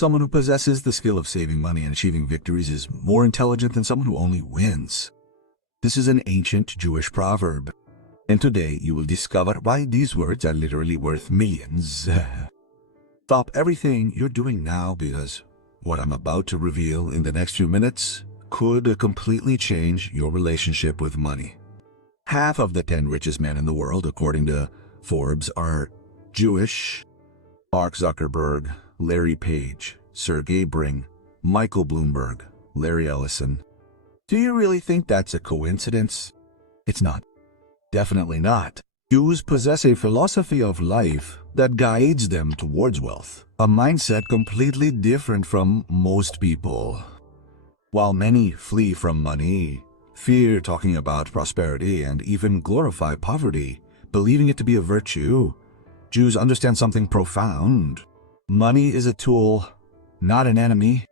Someone who possesses the skill of saving money and achieving victories is more intelligent than someone who only wins. This is an ancient Jewish proverb, and today you will discover why these words are literally worth millions. Stop everything you're doing now, because what I'm about to reveal in the next few minutes could completely change your relationship with money. Half of the 10 richest men in the world, according to Forbes, are Jewish. Mark Zuckerberg, Larry Page, Sergey Brin, Michael Bloomberg, Larry Ellison. Do you really think that's a coincidence? It's not. Definitely not. Jews possess a philosophy of life that guides them towards wealth, a mindset completely different from most people. While many flee from money, fear talking about prosperity, and even glorify poverty, believing it to be a virtue, Jews understand something profound. Money is a tool, not an enemy.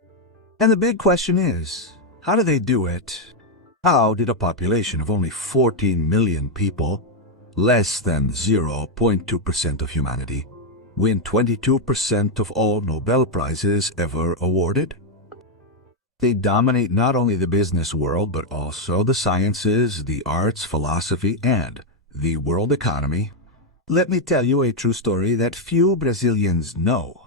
And the big question is, how do they do it? How did a population of only 14 million people, less than 0.2% of humanity, win 22% of all Nobel Prizes ever awarded? They dominate not only the business world, but also the sciences, the arts, philosophy, and the world economy. Let me tell you a true story that few Brazilians know.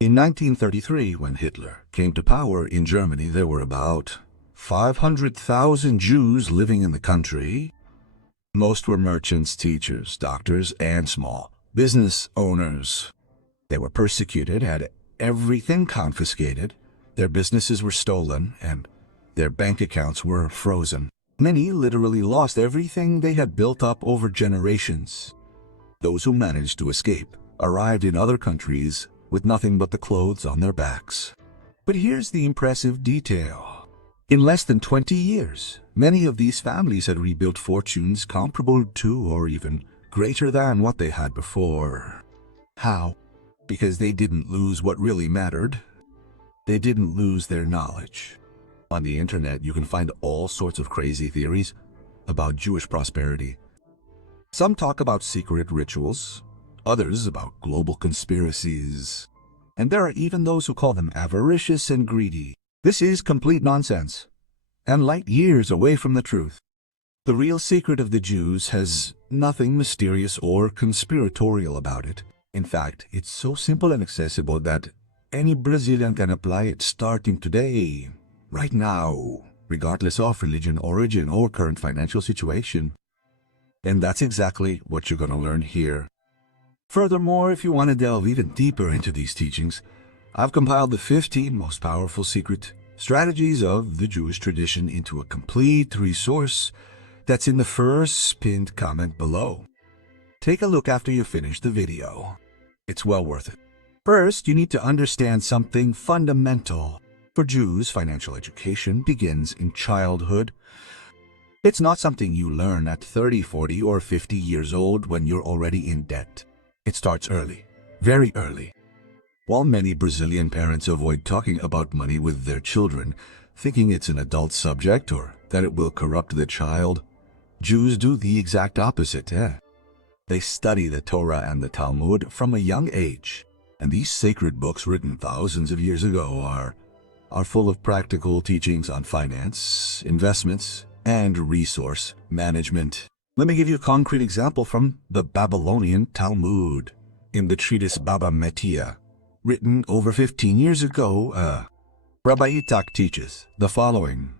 In 1933, when Hitler came to power in Germany, there were about 500,000 Jews living in the country. Most were merchants, teachers, doctors, and small business owners. They were persecuted, had everything confiscated, their businesses were stolen, and their bank accounts were frozen. Many literally lost everything they had built up over generations. Those who managed to escape arrived in other countries with nothing but the clothes on their backs. But here's the impressive detail. In less than 20 years, many of these families had rebuilt fortunes comparable to or even greater than what they had before. How? Because they didn't lose what really mattered. They didn't lose their knowledge. On the internet, you can find all sorts of crazy theories about Jewish prosperity. Some talk about secret rituals, others about global conspiracies, and there are even those who call them avaricious and greedy. This is complete nonsense, and light years away from the truth. The real secret of the Jews has nothing mysterious or conspiratorial about it. In fact, it's so simple and accessible that any Brazilian can apply it starting today, right now, regardless of religion, origin, or current financial situation. And that's exactly what you're going to learn here. Furthermore, if you want to delve even deeper into these teachings, I've compiled the 15 most powerful secret strategies of the Jewish tradition into a complete resource that's in the first pinned comment below. Take a look after you finish the video. It's well worth it. First, you need to understand something fundamental. For Jews, financial education begins in childhood. It's not something you learn at 30, 40, or 50 years old when you're already in debt. It starts early, very early. While many Brazilian parents avoid talking about money with their children, thinking it's an adult subject or that it will corrupt the child, Jews do the exact opposite. They study the Torah and the Talmud from a young age, and these sacred books written thousands of years ago are full of practical teachings on finance, investments, and resource management. Let me give you a concrete example from the Babylonian Talmud. In the treatise Baba Metia, written over 15 years ago, Rabbi Yitzhak teaches the following.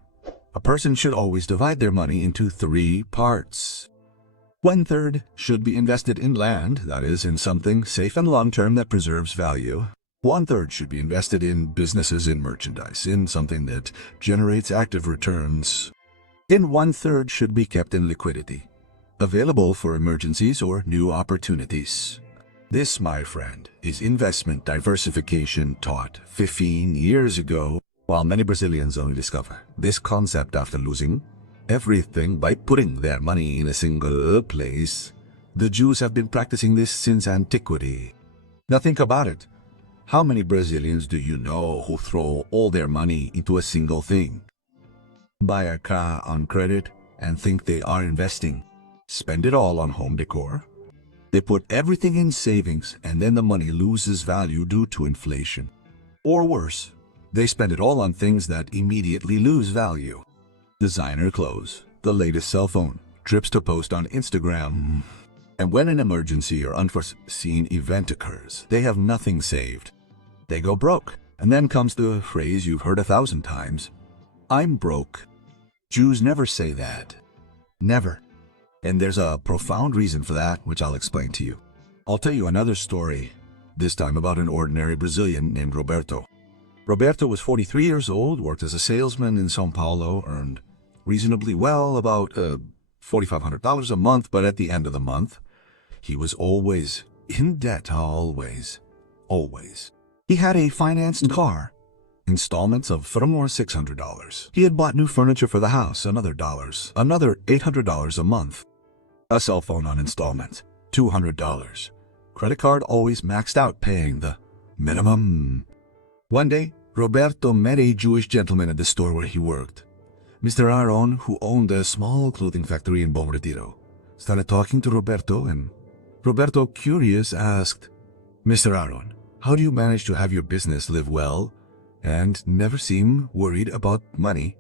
A person should always divide their money into 3 parts. 1/3 should be invested in land, that is, in something safe and long-term that preserves value. 1/3 should be invested in businesses, in merchandise, in something that generates active returns. And 1/3 should be kept in liquidity, available for emergencies or new opportunities. This, my friend, is investment diversification taught 15 years ago, while many Brazilians only discover this concept after losing everything by putting their money in a single place. The Jews have been practicing this since antiquity. Now think about it. How many Brazilians do you know who throw all their money into a single thing? Buy a car on credit and think they are investing. Spend it all on home decor. They put everything in savings, and then the money loses value due to inflation. Or worse, they spend it all on things that immediately lose value. Designer clothes, the latest cell phone, trips to post on Instagram. And when an emergency or unforeseen event occurs, they have nothing saved. They go broke. And then comes the phrase you've heard 1,000 times, I'm broke. Jews never say that. Never. And there's a profound reason for that, which I'll explain to you. I'll tell you another story, this time about an ordinary Brazilian named Roberto. Roberto was 43 years old, worked as a salesman in São Paulo, earned reasonably well, about $4,500 a month, but at the end of the month, he was always in debt, always. He had a financed car, installments of more $600. He had bought new furniture for the house, another $800 a month. A cell phone on installments, $200. Credit card always maxed out, paying the minimum. One day, Roberto met a Jewish gentleman at the store where he worked. Mr. Aaron, who owned a small clothing factory in Bom Retiro, started talking to Roberto, and Roberto, curious, asked, Mr. Aaron, how do you manage to have your business live well and never seem worried about money?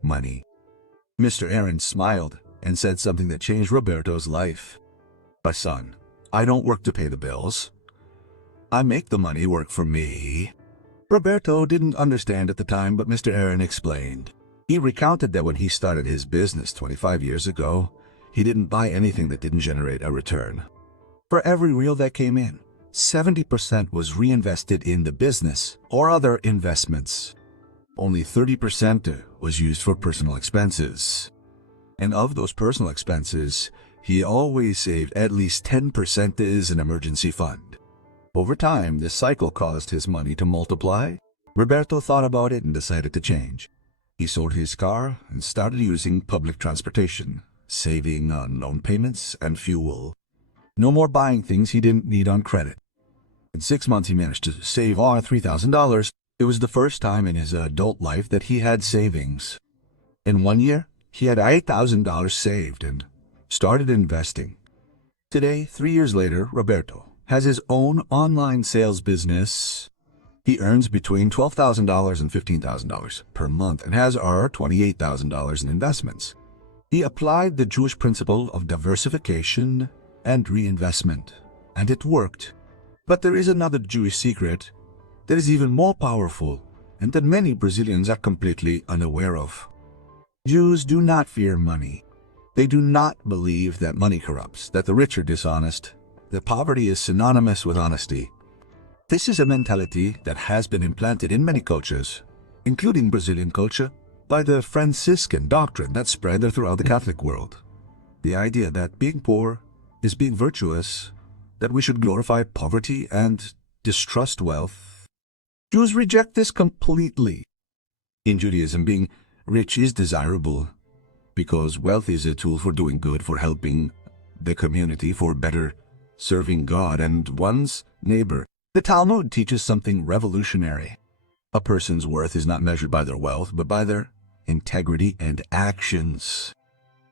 Mr. Aaron smiled and said something that changed Roberto's life. My son, I don't work to pay the bills. I make the money work for me. Roberto didn't understand at the time, but Mr. Aaron explained. He recounted that when he started his business 25 years ago, he didn't buy anything that didn't generate a return. For every real that came in, 70% was reinvested in the business or other investments. Only 30% was used for personal expenses. And of those personal expenses, he always saved at least 10% as an emergency fund. Over time, this cycle caused his money to multiply. Roberto thought about it and decided to change. He sold his car and started using public transportation, saving on loan payments and fuel. No more buying things he didn't need on credit. In 6 months, he managed to save all $3,000. It was the first time in his adult life that he had savings. In 1 year, he had $8,000 saved and started investing. Today, 3 years later, Roberto has his own online sales business. He earns between $12,000 and $15,000 per month and has earned $28,000 in investments. He applied the Jewish principle of diversification and reinvestment, and it worked. But there is another Jewish secret that is even more powerful and that many Brazilians are completely unaware of. Jews do not fear money. They do not believe that money corrupts, that the rich are dishonest, that poverty is synonymous with honesty. This is a mentality that has been implanted in many cultures, including Brazilian culture, by the Franciscan doctrine that spread throughout the Catholic world. The idea that being poor is being virtuous, that we should glorify poverty and distrust wealth. Jews reject this completely. In Judaism, being rich is desirable because wealth is a tool for doing good, for helping the community, for better serving God and one's neighbor. The Talmud teaches something revolutionary. A person's worth is not measured by their wealth, but by their integrity and actions.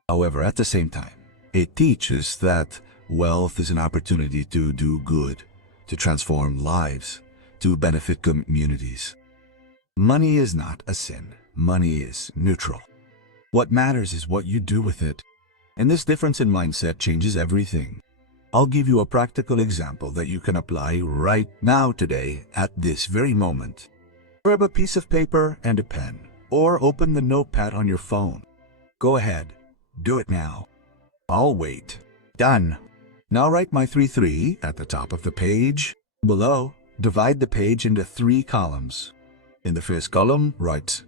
However, at the same time, it teaches that wealth is an opportunity to do good, to transform lives, to benefit communities. Money is not a sin. Money is neutral. What matters is what you do with it. And this difference in mindset changes everything. I'll give you a practical example that you can apply right now today at this very moment. Grab a piece of paper and a pen, or open the notepad on your phone. Go ahead. Do it now. I'll wait. Done. Now write my 3-3 at the top of the page. Below, divide the page into 3 columns. In the first column, write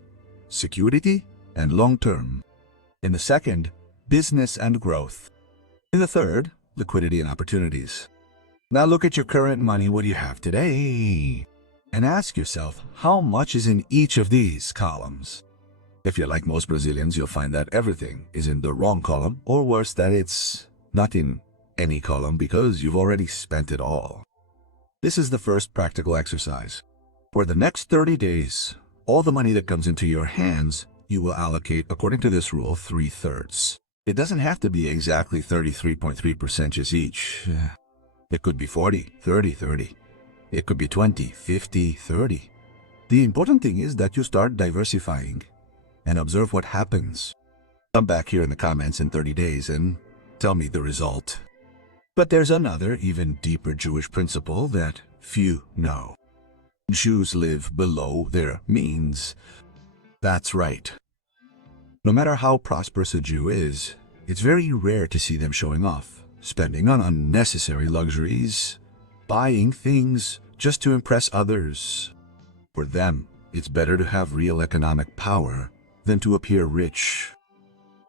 security and long-term. In the second, business and growth. In the third, liquidity and opportunities. Now look at your current money. What do you have today? And ask yourself, how much is in each of these columns? If you're like most Brazilians, you'll find that everything is in the wrong column, or worse, that it's not in any column because you've already spent it all. This is the first practical exercise. For the next 30 days, all the money that comes into your hands, you will allocate, according to this rule, 3/3. It doesn't have to be exactly 33.3% each. It could be 40, 30, 30. It could be 20, 50, 30. The important thing is that you start diversifying and observe what happens. Come back here in the comments in 30 days and tell me the result. But there's another, even deeper Jewish principle that few know. Jews live below their means. That's right. No matter how prosperous a Jew is, it's very rare to see them showing off, spending on unnecessary luxuries, buying things just to impress others. For them, it's better to have real economic power than to appear rich.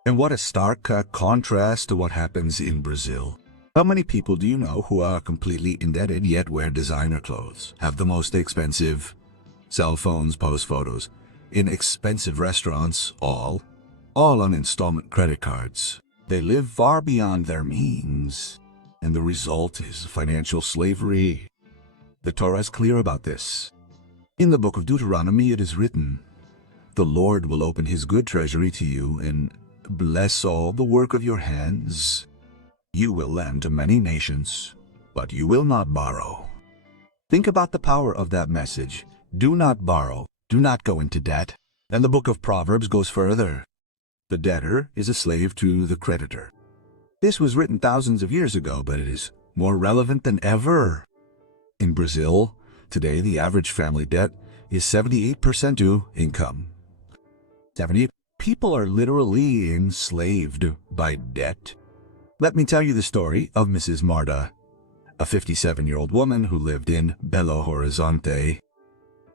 And what a stark contrast to what happens in Brazil. How many people do you know who are completely indebted yet wear designer clothes, have the most expensive cell phones, post photos, in expensive restaurants, all on installment credit cards? They live far beyond their means, and the result is financial slavery. The Torah is clear about this. In the book of Deuteronomy it is written, "The Lord will open his good treasury to you and bless all the work of your hands. You will lend to many nations, but you will not borrow." Think about the power of that message. Do not borrow. Do not go into debt. And the book of Proverbs goes further. The debtor is a slave to the creditor. This was written thousands of years ago, but it is more relevant than ever. In Brazil, today the average family debt is 78% to income. 78 people are literally enslaved by debt. Let me tell you the story of Mrs. Marta, a 57-year-old woman who lived in Belo Horizonte.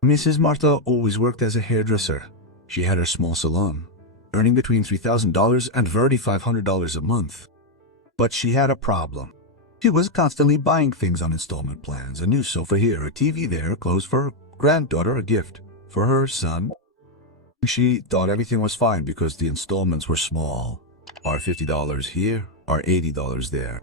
Mrs. Marta always worked as a hairdresser. She had her small salon, earning between $3,000 and $3,500 a month. But she had a problem. She was constantly buying things on installment plans, a new sofa here, a TV there, clothes for her granddaughter, a gift for her son. She thought everything was fine because the installments were small, our $50 here, our $80 there.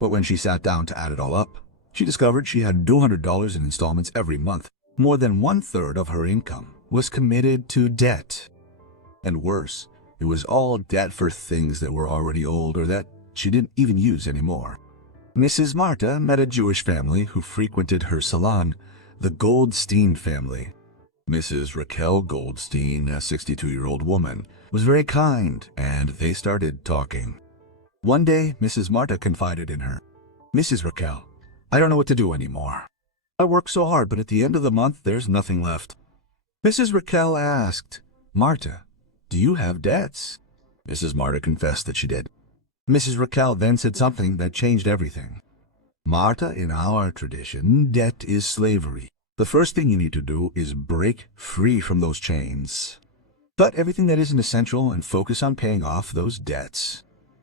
But when she sat down to add it all up, she discovered she had $200 in installments every month. More than 1/3 of her income was committed to debt. And worse, it was all debt for things that were already old or that she didn't even use anymore. Mrs. Marta met a Jewish family who frequented her salon, the Goldstein family. Mrs. Raquel Goldstein, a 62-year-old woman, was very kind, and they started talking. One day, Mrs. Marta confided in her, "Mrs. Raquel, I don't know what to do anymore. I work so hard, but at the end of the month, there's nothing left." Mrs. Raquel asked, "Marta, do you have debts?" Mrs. Marta confessed that she did. Mrs. Raquel then said something that changed everything. "Marta, in our tradition, debt is slavery. The first thing you need to do is break free from those chains. Cut everything that isn't essential and focus on paying off those debts.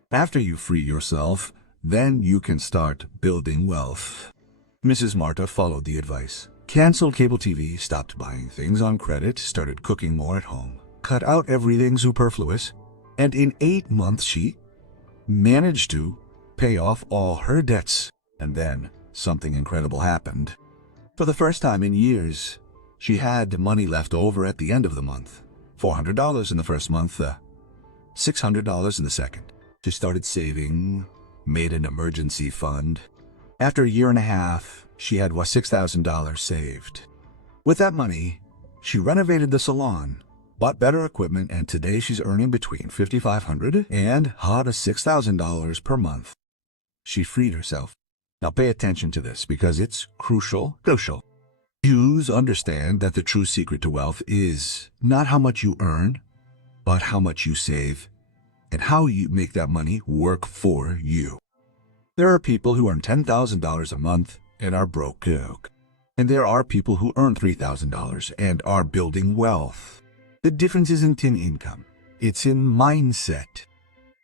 After you free yourself, then you can start building wealth." Mrs. Marta followed the advice, canceled cable TV, stopped buying things on credit, started cooking more at home, cut out everything superfluous, and in 8 months she managed to pay off all her debts. And then something incredible happened. For the first time in years, she had money left over at the end of the month. $400 in the first month, $600 in the second. She started saving, made an emergency fund. After a year and a half, she had $6,000 saved. With that money, she renovated the salon, bought better equipment, and today she's earning between $5,500 and $6,000 per month. She freed herself. Now pay attention to this because it's crucial. Jews understand that the true secret to wealth is not how much you earn, but how much you save and how you make that money work for you. There are people who earn $10,000 a month and are broke. And there are people who earn $3,000 and are building wealth. The difference isn't in income, it's in mindset.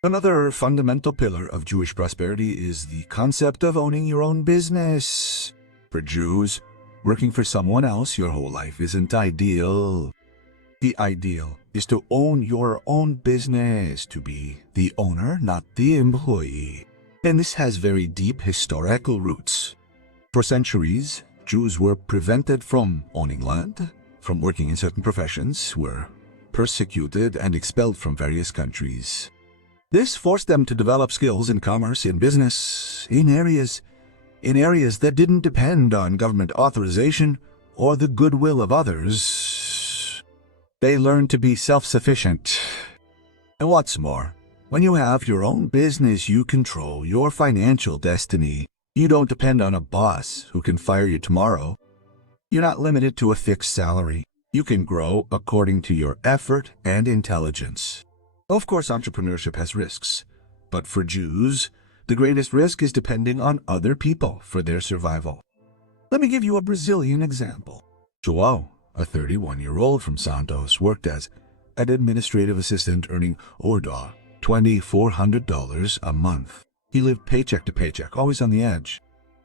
Another fundamental pillar of Jewish prosperity is the concept of owning your own business. For Jews, working for someone else your whole life isn't ideal. The ideal is to own your own business, to be the owner, not the employee. And this has very deep historical roots. For centuries, Jews were prevented from owning land, from working in certain professions, were persecuted and expelled from various countries. This forced them to develop skills in commerce, in business, in areas that didn't depend on government authorization or the goodwill of others. They learn to be self-sufficient. And what's more, when you have your own business, you control your financial destiny. You don't depend on a boss who can fire you tomorrow. You're not limited to a fixed salary. You can grow according to your effort and intelligence. Of course, entrepreneurship has risks, but for Jews, the greatest risk is depending on other people for their survival. Let me give you a Brazilian example. João, a 31-year-old from Santos, worked as an administrative assistant earning order $2,400 a month. He lived paycheck to paycheck, always on the edge.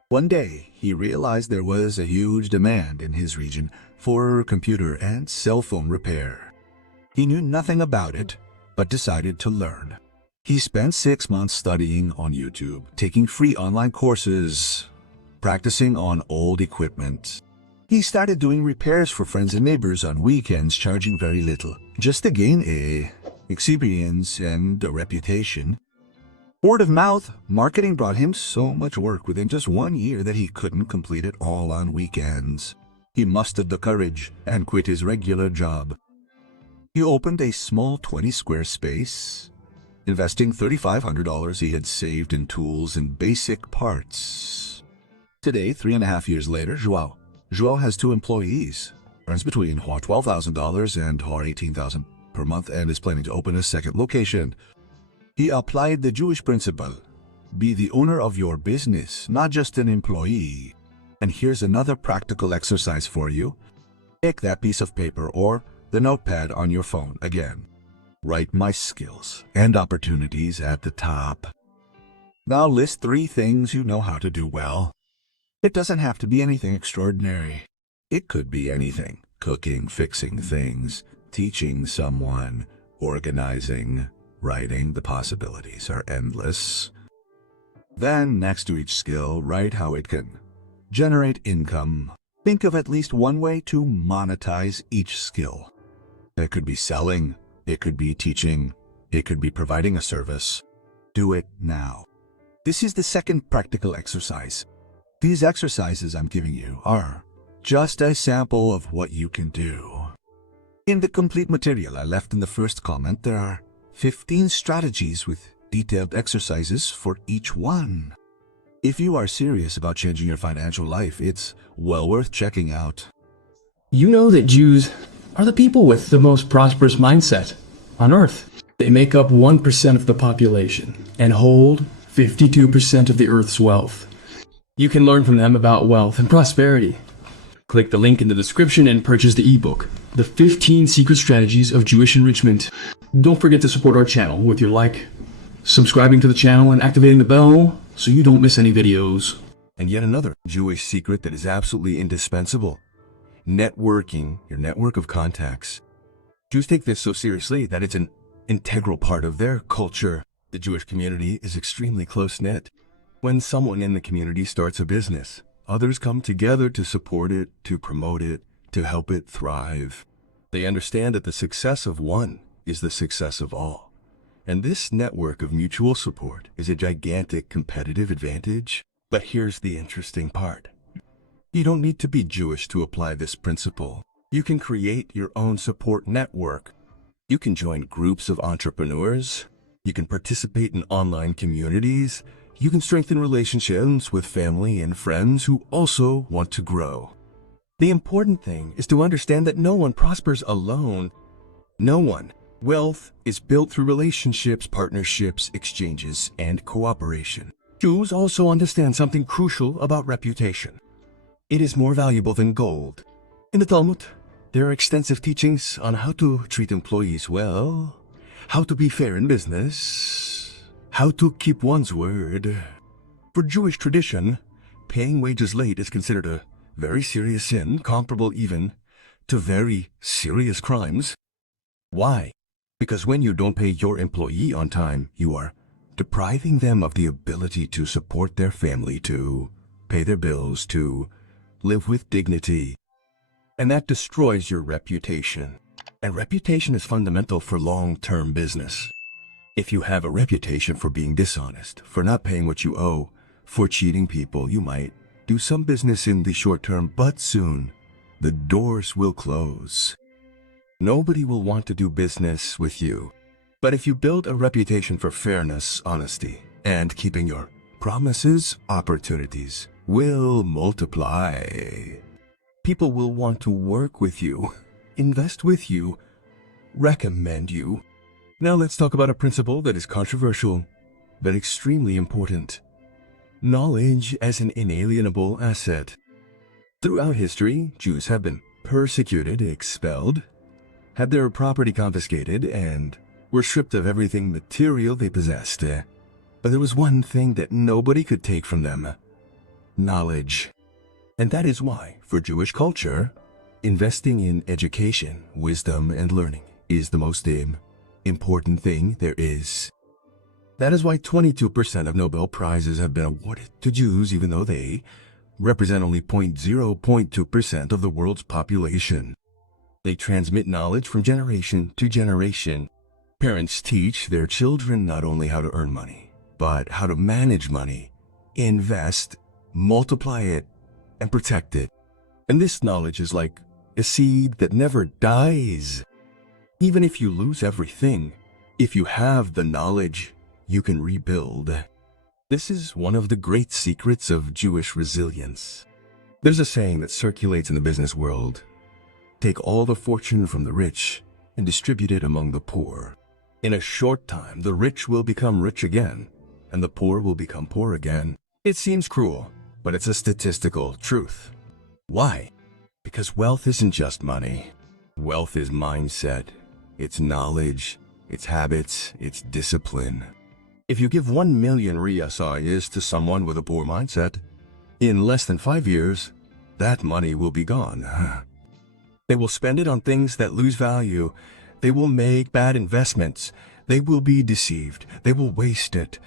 One day, he realized there was a huge demand in his region for computer and cell phone repair. He knew nothing about it, but decided to learn. He spent 6 months studying on YouTube, taking free online courses, practicing on old equipment. He started doing repairs for friends and neighbors on weekends, charging very little, just to gain experience and a reputation. Word of mouth marketing brought him so much work within just 1 year that he couldn't complete it all on weekends. He mustered the courage and quit his regular job. He opened a small 20-square space, investing $3,500 he had saved in tools and basic parts. Today, 3.5 years later, João has 2 employees, earns between $12,000 and $18,000 per month, and is planning to open a second location. He applied the Jewish principle: be the owner of your business, not just an employee. And here's another practical exercise for you. Take that piece of paper or the notepad on your phone again. Write my skills and opportunities at the top. Now list 3 things you know how to do well. It doesn't have to be anything extraordinary. It could be anything: cooking, fixing things, teaching someone, organizing, writing. The possibilities are endless. Then, next to each skill, write how it can generate income. Think of at least one way to monetize each skill. It could be selling, it could be teaching, it could be providing a service. Do it now. This is the second practical exercise. These exercises I'm giving you are just a sample of what you can do. In the complete material I left in the first comment, there are 15 strategies with detailed exercises for each one. If you are serious about changing your financial life, it's well worth checking out. You know that Jews are the people with the most prosperous mindset on earth. They make up 1% of the population and hold 52% of the earth's wealth. You can learn from them about wealth and prosperity. Click the link in the description and purchase the ebook, The 15 Secret Strategies of Jewish Enrichment. Don't forget to support our channel with your like, subscribing to the channel, and activating the bell so you don't miss any videos. And yet another Jewish secret that is absolutely indispensable: networking, your network of contacts. Jews take this so seriously that it's an integral part of their culture. The Jewish community is extremely close-knit. When someone in the community starts a business, others come together to support it, to promote it, to help it thrive. They understand that the success of one is the success of all. And this network of mutual support is a gigantic competitive advantage. But here's the interesting part. You don't need to be Jewish to apply this principle. You can create your own support network. You can join groups of entrepreneurs. You can participate in online communities. You can strengthen relationships with family and friends who also want to grow. The important thing is to understand that no one prospers alone. No one. Wealth is built through relationships, partnerships, exchanges, and cooperation. Jews also understand something crucial about reputation. It is more valuable than gold. In the Talmud, there are extensive teachings on how to treat employees well, how to be fair in business, how to keep one's word. For Jewish tradition, paying wages late is considered a very serious sin, comparable even to very serious crimes. Why? Because when you don't pay your employee on time, you are depriving them of the ability to support their family, to pay their bills, to live with dignity. And that destroys your reputation. And reputation is fundamental for long-term business. If you have a reputation for being dishonest, for not paying what you owe, for cheating people, you might do some business in the short term, but soon the doors will close. Nobody will want to do business with you. But if you build a reputation for fairness, honesty, and keeping your promises, opportunities will multiply. People will want to work with you, invest with you, recommend you. Now let's talk about a principle that is controversial, but extremely important. Knowledge as an inalienable asset. Throughout history, Jews have been persecuted, expelled, had their property confiscated, and were stripped of everything material they possessed. But there was one thing that nobody could take from them: knowledge. And that is why, for Jewish culture, investing in education, wisdom, and learning is the most important thing there is. That is why 22% of Nobel Prizes have been awarded to Jews, even though they represent only 0.2% of the world's population. They transmit knowledge from generation to generation. Parents teach their children not only how to earn money, but how to manage money, invest, multiply it, and protect it. And this knowledge is like a seed that never dies. Even if you lose everything, if you have the knowledge, you can rebuild. This is one of the great secrets of Jewish resilience. There's a saying that circulates in the business world: take all the fortune from the rich and distribute it among the poor. In a short time, the rich will become rich again, and the poor will become poor again. It seems cruel, but it's a statistical truth. Why? Because wealth isn't just money. Wealth is mindset, it's knowledge, it's habits, it's discipline. If you give 1 million riyasayas to someone with a poor mindset, in less than 5 years, that money will be gone. They will spend it on things that lose value. They will make bad investments. They will be deceived. They will waste it.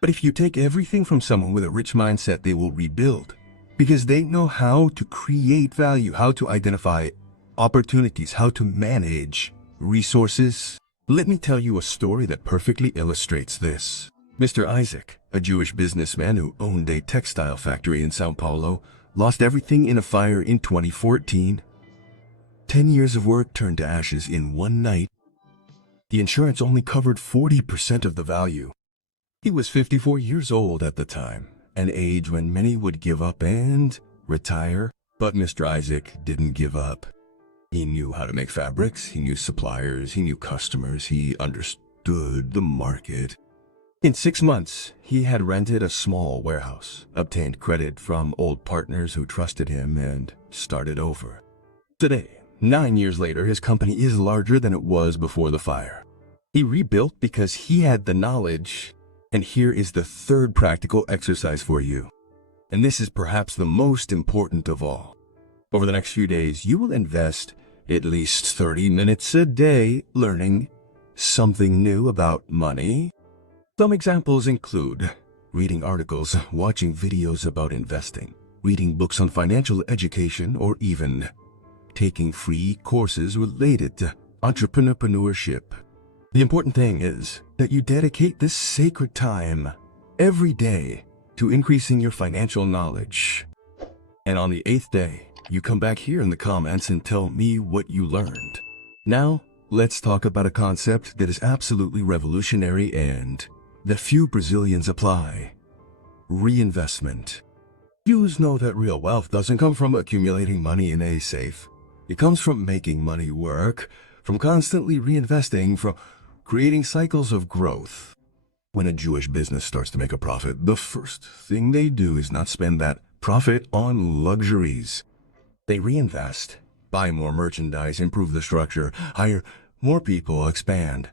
But if you take everything from someone with a rich mindset, they will rebuild, because they know how to create value, how to identify opportunities, how to manage resources. Let me tell you a story that perfectly illustrates this. Mr. Isaac, a Jewish businessman who owned a textile factory in Sao Paulo, lost everything in a fire in 2014. 10 years of work turned to ashes in one night. The insurance only covered 40% of the value. He was 54 years old at the time, an age when many would give up and retire. But Mr. Isaac didn't give up. He knew how to make fabrics, he knew suppliers, he knew customers, he understood the market. In 6 months, he had rented a small warehouse, obtained credit from old partners who trusted him, and started over. Today, 9 years later, his company is larger than it was before the fire. He rebuilt because he had the knowledge. And here is the third practical exercise for you. And this is perhaps the most important of all. Over the next few days, you will invest at least 30 minutes a day learning something new about money. Some examples include reading articles, watching videos about investing, reading books on financial education, or even taking free courses related to entrepreneurship. The important thing is that you dedicate this sacred time every day to increasing your financial knowledge. And on the 8th day, you come back here in the comments and tell me what you learned. Now, let's talk about a concept that is absolutely revolutionary and that few Brazilians apply: reinvestment. Jews know that real wealth doesn't come from accumulating money in a safe. It comes from making money work, from constantly reinvesting, from creating cycles of growth. When a Jewish business starts to make a profit, the first thing they do is not spend that profit on luxuries. They reinvest, buy more merchandise, improve the structure, hire more people, expand.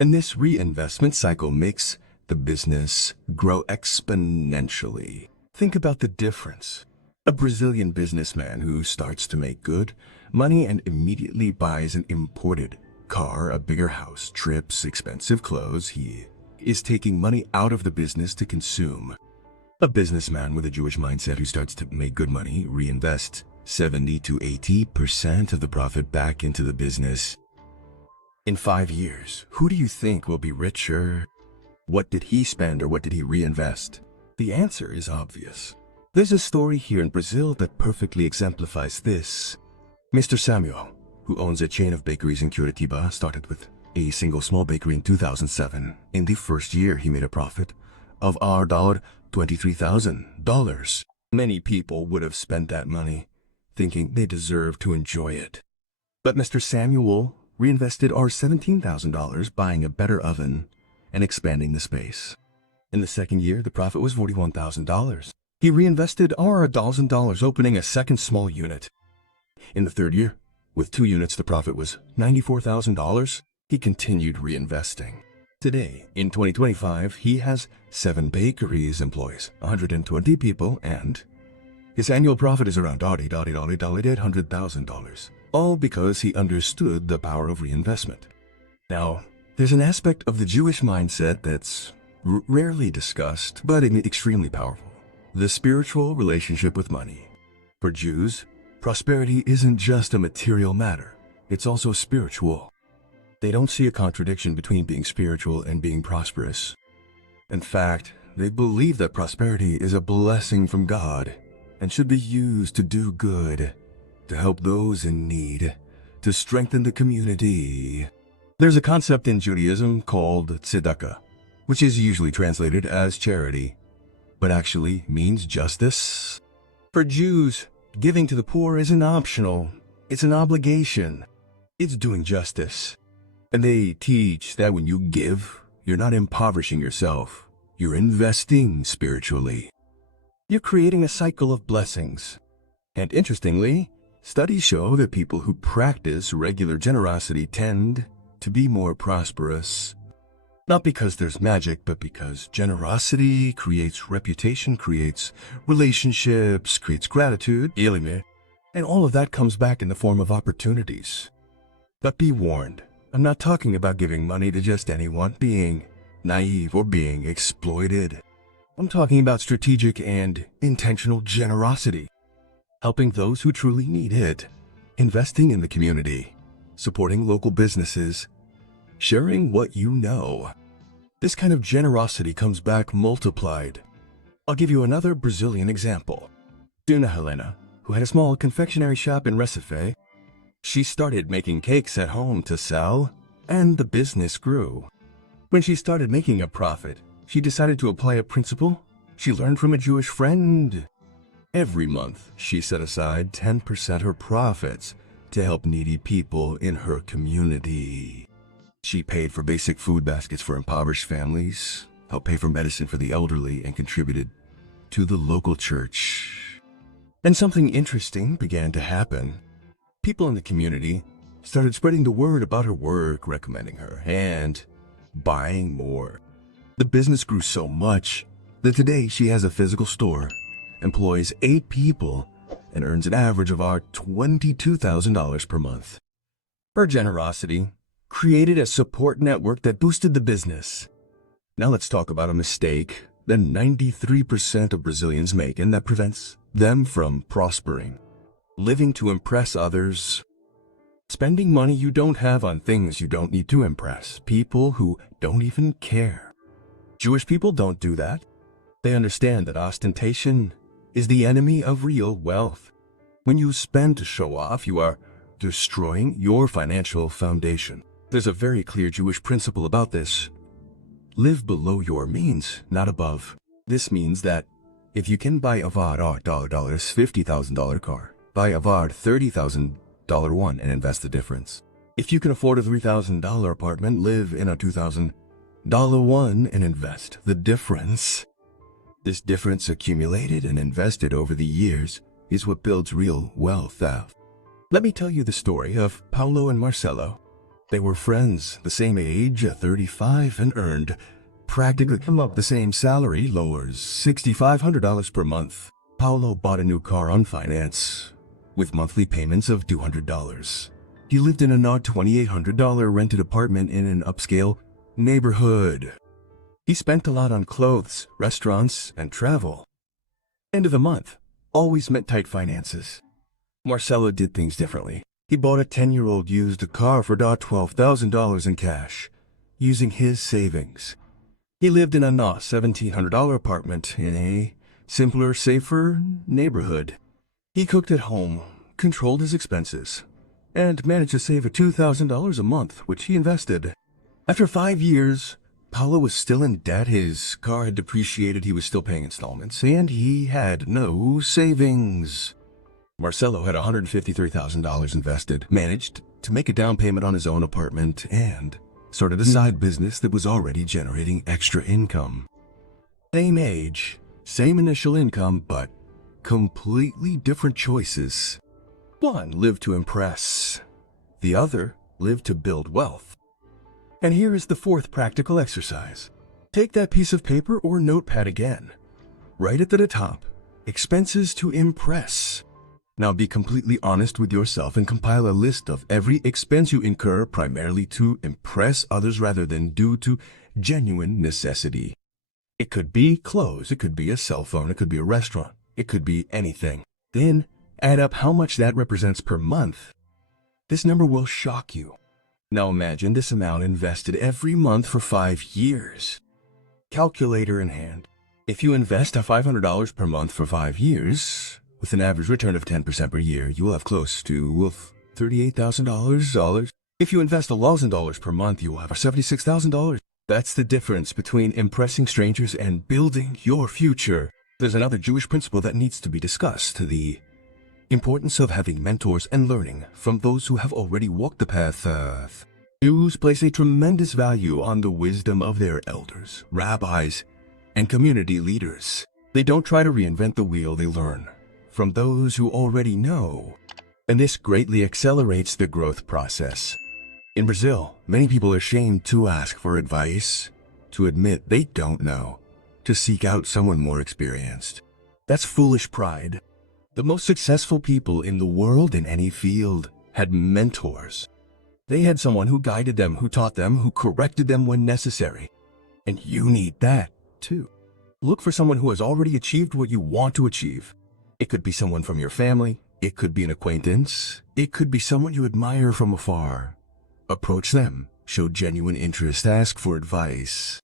And this reinvestment cycle makes the business grow exponentially. Think about the difference. A Brazilian businessman who starts to make good money and immediately buys an imported car, a bigger house, trips, expensive clothes, he is taking money out of the business to consume. A businessman with a Jewish mindset who starts to make good money reinvests 70 to 80% of the profit back into the business. In 5 years, who do you think will be richer? What did he spend or what did he reinvest? The answer is obvious. There's a story here in Brazil that perfectly exemplifies this. Mr. Samuel, who owns a chain of bakeries in Curitiba, started with a single small bakery in 2007. In the first year, he made a profit of $23,000. Many people would have spent that money, thinking they deserved to enjoy it. But Mr. Samuel reinvested our $17,000 buying a better oven and expanding the space. In the second year, the profit was $41,000. He reinvested our $1,000 opening a second small unit. In the third year, with 2 units, the profit was $94,000. He continued reinvesting. Today, in 2025, he has 7 bakeries, employs 120 people, and his annual profit is around $800,000. All because he understood the power of reinvestment. Now, there's an aspect of the Jewish mindset that's rarely discussed, but extremely powerful. The spiritual relationship with money. For Jews, prosperity isn't just a material matter. It's also spiritual. They don't see a contradiction between being spiritual and being prosperous. In fact, they believe that prosperity is a blessing from God and should be used to do good, to help those in need, to strengthen the community. There's a concept in Judaism called tzedakah, which is usually translated as charity, but actually means justice. For Jews, giving to the poor isn't optional. It's an obligation. It's doing justice. And they teach that when you give, you're not impoverishing yourself. You're investing spiritually. You're creating a cycle of blessings. And interestingly, studies show that people who practice regular generosity tend to be more prosperous. Not because there's magic, but because generosity creates reputation, creates relationships, creates gratitude, and all of that comes back in the form of opportunities. But be warned, I'm not talking about giving money to just anyone, being naive or being exploited. I'm talking about strategic and intentional generosity, helping those who truly need it, investing in the community, supporting local businesses, sharing what you know. This kind of generosity comes back multiplied. I'll give you another Brazilian example. Dona Helena, who had a small confectionery shop in Recife, she started making cakes at home to sell, and the business grew. When she started making a profit, she decided to apply a principle she learned from a Jewish friend. Every month, she set aside 10% of her profits to help needy people in her community. She paid for basic food baskets for impoverished families, helped pay for medicine for the elderly, and contributed to the local church. And something interesting began to happen. People in the community started spreading the word about her work, recommending her, and buying more. The business grew so much that today she has a physical store, employs 8 people, and earns an average of $22,000 per month. Her generosity created a support network that boosted the business. Now let's talk about a mistake that 93% of Brazilians make and that prevents them from prospering. Living to impress others. Spending money you don't have on things you don't need to impress people who don't even care. Jewish people don't do that. They understand that ostentation is the enemy of real wealth. When you spend to show off, you are destroying your financial foundation. There's a very clear Jewish principle about this. Live below your means, not above. This means that if you can buy a $50,000 car, buy a $30,000 one and invest the difference. If you can afford a $3,000 apartment, live in a $2,000 one and invest the difference. This difference accumulated and invested over the years is what builds real wealth. Let me tell you the story of Paulo and Marcelo. They were friends, the same age, 35, and earned practically the same salary, lowers $6,500 per month. Paulo bought a new car on finance with monthly payments of $200. He lived in a $2,800 rented apartment in an upscale neighborhood. He spent a lot on clothes, restaurants, and travel. End of the month always meant tight finances. Marcelo did things differently. He bought a 10-year-old used car for $12,000 in cash, using his savings. He lived in a $1,700 apartment in a simpler, safer neighborhood. He cooked at home, controlled his expenses, and managed to save $2,000 a month, which he invested. After 5 years, Paulo was still in debt, his car had depreciated, he was still paying installments, and he had no savings. Marcelo had $153,000 invested, managed to make a down payment on his own apartment, and started a side business that was already generating extra income. Same age, same initial income, but completely different choices. One lived to impress, the other lived to build wealth. And here is the fourth practical exercise. Take that piece of paper or notepad again. Write at the top, expenses to impress. Now be completely honest with yourself and compile a list of every expense you incur primarily to impress others rather than due to genuine necessity. It could be clothes, it could be a cell phone, it could be a restaurant, it could be anything. Then add up how much that represents per month. This number will shock you. Now imagine this amount invested every month for 5 years. Calculator in hand. If you invest $500 per month for 5 years, with an average return of 10% per year, you will have close to $38,000. If you invest $1,000 per month, you will have $76,000. That's the difference between impressing strangers and building your future. There's another Jewish principle that needs to be discussed, the importance of having mentors and learning from those who have already walked the path. Jews place a tremendous value on the wisdom of their elders, rabbis, and community leaders. They don't try to reinvent the wheel, they learn from those who already know. And this greatly accelerates the growth process. In Brazil, many people are ashamed to ask for advice, to admit they don't know, to seek out someone more experienced. That's foolish pride. The most successful people in the world in any field had mentors. They had someone who guided them, who taught them, who corrected them when necessary. And you need that, too. Look for someone who has already achieved what you want to achieve. It could be someone from your family. It could be an acquaintance. It could be someone you admire from afar. Approach them. Show genuine interest. Ask for advice.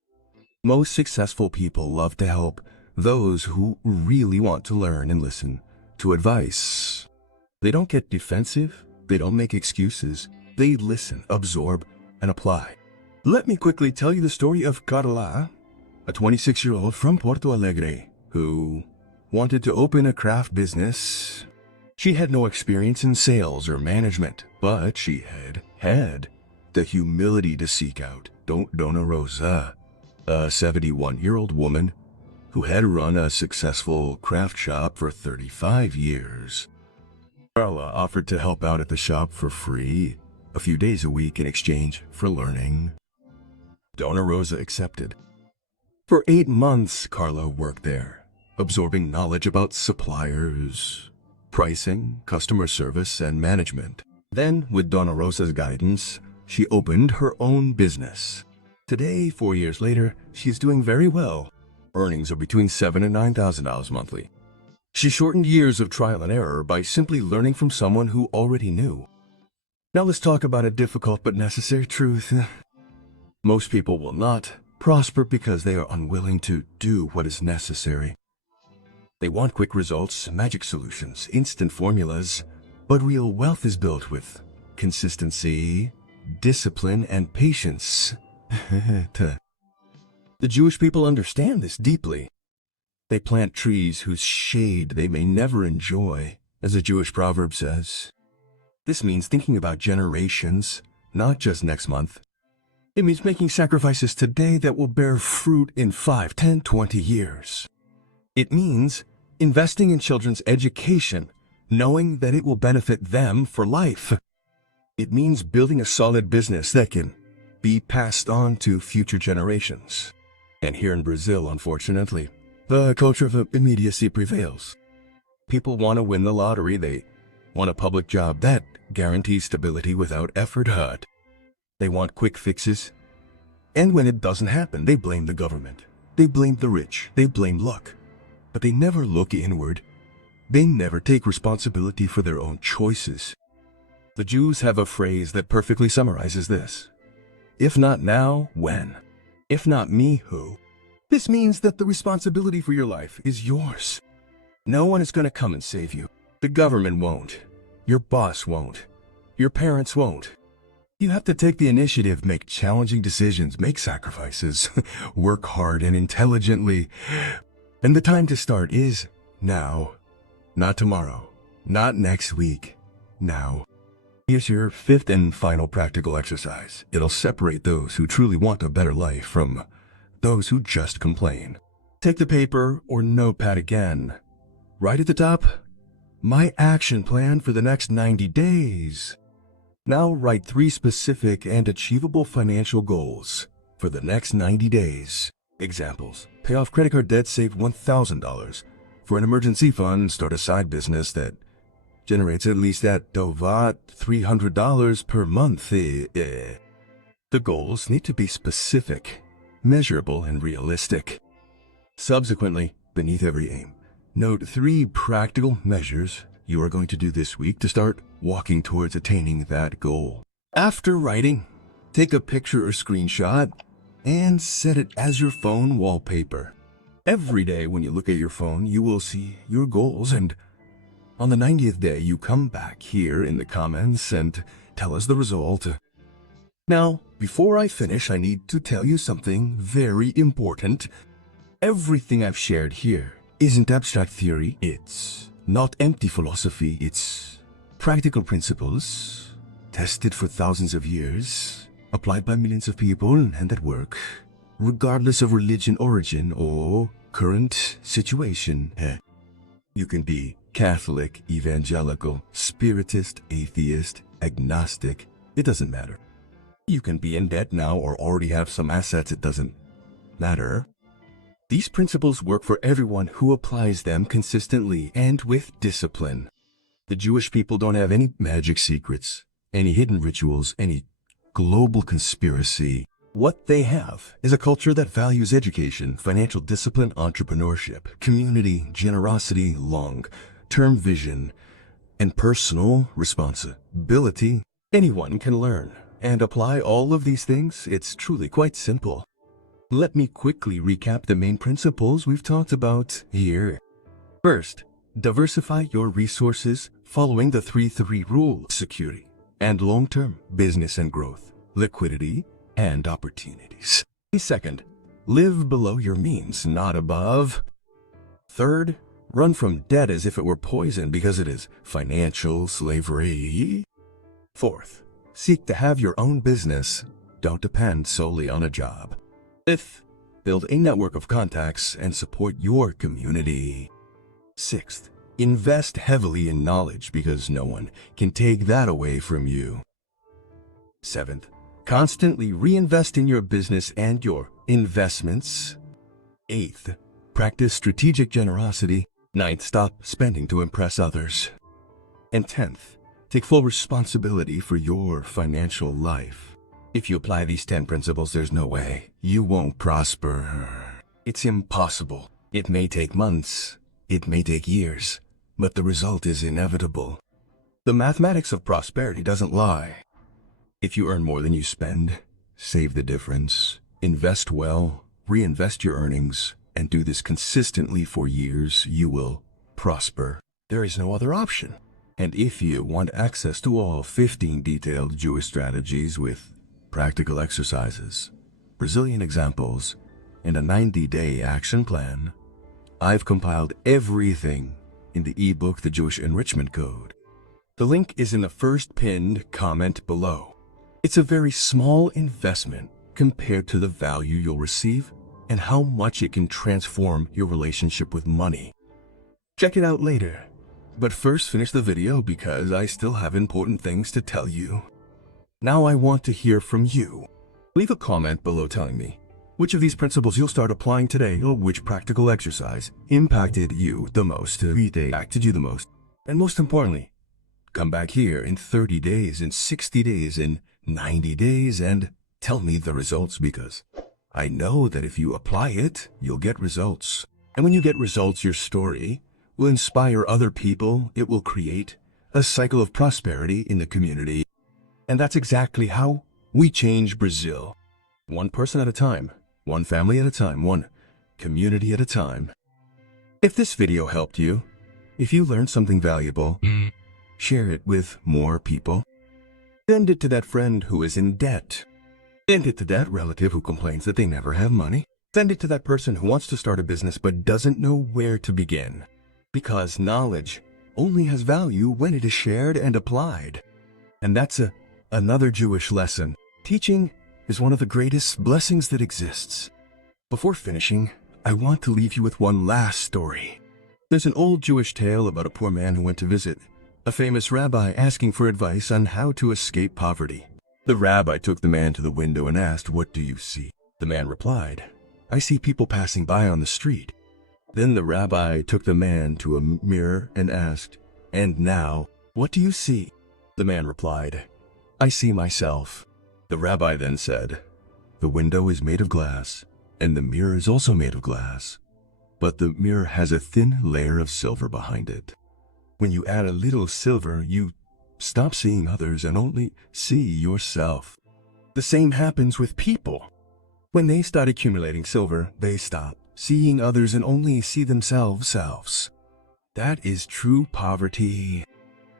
Most successful people love to help those who really want to learn and listen to advice. They don't get defensive. They don't make excuses. They listen, absorb, and apply. Let me quickly tell you the story of Carla, a 26-year-old from Porto Alegre who wanted to open a craft business. She had no experience in sales or management, but she had the humility to seek out Dona Rosa, a 71-year-old woman who had run a successful craft shop for 35 years. Carla offered to help out at the shop for free, a few days a week in exchange for learning. Dona Rosa accepted. For 8 months, Carla worked there, absorbing knowledge about suppliers, pricing, customer service, and management. Then, with Dona Rosa's guidance, she opened her own business. Today, 4 years later, she's doing very well. Earnings are between $7,000 and $9,000 monthly. She shortened years of trial and error by simply learning from someone who already knew. Now let's talk about a difficult but necessary truth. Most people will not prosper because they are unwilling to do what is necessary. They want quick results, magic solutions, instant formulas, but real wealth is built with consistency, discipline, and patience. The Jewish people understand this deeply. They plant trees whose shade they may never enjoy, as a Jewish proverb says. This means thinking about generations, not just next month. It means making sacrifices today that will bear fruit in 5, 10, 20 years. It means investing in children's education, knowing that it will benefit them for life. It means building a solid business that can be passed on to future generations. And here in Brazil, unfortunately, the culture of immediacy prevails. People want to win the lottery. They want a public job that guarantees stability without effort. They want quick fixes. And when it doesn't happen, they blame the government. They blame the rich. They blame luck. But they never look inward. They never take responsibility for their own choices. The Jews have a phrase that perfectly summarizes this. If not now, when? If not me, who? This means that the responsibility for your life is yours. No one is going to come and save you. The government won't. Your boss won't. Your parents won't. You have to take the initiative, make challenging decisions, make sacrifices, work hard and intelligently. And the time to start is now. Not tomorrow. Not next week. Now. Here's your fifth and final practical exercise. It'll separate those who truly want a better life from those who just complain. Take the paper or notepad again. Right at the top, my action plan for the next 90 days. Now write 3 specific and achievable financial goals for the next 90 days. Examples: pay off credit card debt, save $1,000 for an emergency fund, start a side business that generates at least that $300 per month. The goals need to be specific, measurable, and realistic. Subsequently, beneath every aim, note 3 practical measures you are going to do this week to start walking towards attaining that goal. After writing, take a picture or screenshot and set it as your phone wallpaper. Every day when you look at your phone, you will see your goals, and on the 90th day, you come back here in the comments and tell us the result. Now, before I finish, I need to tell you something very important. Everything I've shared here isn't abstract theory. It's not empty philosophy. It's practical principles, tested for thousands of years, applied by millions of people and that work, regardless of religion, origin, or current situation. You can be Catholic, evangelical, spiritist, atheist, agnostic. It doesn't matter. You can be in debt now or already have some assets. It doesn't matter. These principles work for everyone who applies them consistently and with discipline. The Jewish people don't have any magic secrets, any hidden rituals, any global conspiracy. What they have is a culture that values education, financial discipline, entrepreneurship, community, generosity, long-term vision, and personal responsibility. Anyone can learn and apply all of these things. It's truly quite simple. Let me quickly recap the main principles we've talked about here. First, diversify your resources following the 3-3 rule: security and long-term, business and growth, liquidity and opportunities. Second, live below your means, not above. Third, run from debt as if it were poison because it is financial slavery. Fourth, seek to have your own business. Don't depend solely on a job. Fifth, build a network of contacts and support your community. Sixth, invest heavily in knowledge because no one can take that away from you. Seventh, constantly reinvest in your business and your investments. Eighth, practice strategic generosity. Ninth, stop spending to impress others. And 10th, take full responsibility for your financial life. If you apply these 10 principles, there's no way you won't prosper. It's impossible. It may take months, it may take years, but the result is inevitable. The mathematics of prosperity doesn't lie. If you earn more than you spend, save the difference, invest well, reinvest your earnings, and do this consistently for years, you will prosper. There is no other option. And if you want access to all 15 detailed Jewish strategies with practical exercises, Brazilian examples, and a 90-day action plan, I've compiled everything in the ebook, The Jewish Enrichment Code. The link is in the first pinned comment below. It's a very small investment compared to the value you'll receive and how much it can transform your relationship with money. Check it out later. But first, finish the video because I still have important things to tell you. Now I want to hear from you. Leave a comment below telling me which of these principles you'll start applying today, or which practical exercise impacted you the most, impacted you the most. And most importantly, come back here in 30 days, in 60 days, in 90 days, and tell me the results, because I know that if you apply it, you'll get results. And when you get results, your story will inspire other people. It will create a cycle of prosperity in the community. And that's exactly how we change Brazil. One person at a time, one family at a time, one community at a time. If this video helped you, if you learned something valuable, share it with more people. Send it to that friend who is in debt. Send it to that relative who complains that they never have money. Send it to that person who wants to start a business but doesn't know where to begin. Because knowledge only has value when it is shared and applied. And that's another Jewish lesson. Teaching is one of the greatest blessings that exists. Before finishing, I want to leave you with one last story. There's an old Jewish tale about a poor man who went to visit a famous rabbi asking for advice on how to escape poverty. The rabbi took the man to the window and asked, "What do you see?" The man replied, "I see people passing by on the street." Then the rabbi took the man to a mirror and asked, "And now, what do you see?" The man replied, "I see myself." The rabbi then said, "The window is made of glass, and the mirror is also made of glass, but the mirror has a thin layer of silver behind it. When you add a little silver, you stop seeing others and only see yourself." The same happens with people. When they start accumulating silver, they stop seeing others and only see themselves. That is true poverty.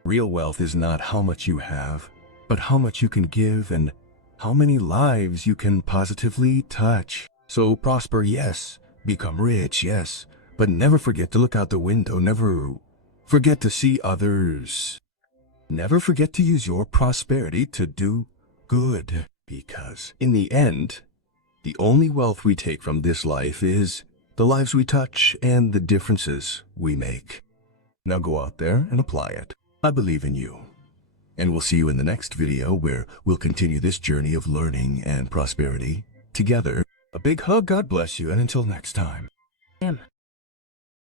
Real wealth is not how much you have, but how much you can give and how many lives you can positively touch. So prosper, yes. Become rich, yes. But never forget to look out the window. Never forget to see others. Never forget to use your prosperity to do good. Because in the end, the only wealth we take from this life is the lives we touch and the differences we make. Now go out there and apply it. I believe in you. And we'll see you in the next video where we'll continue this journey of learning and prosperity together. A big hug, God bless you, and until next time.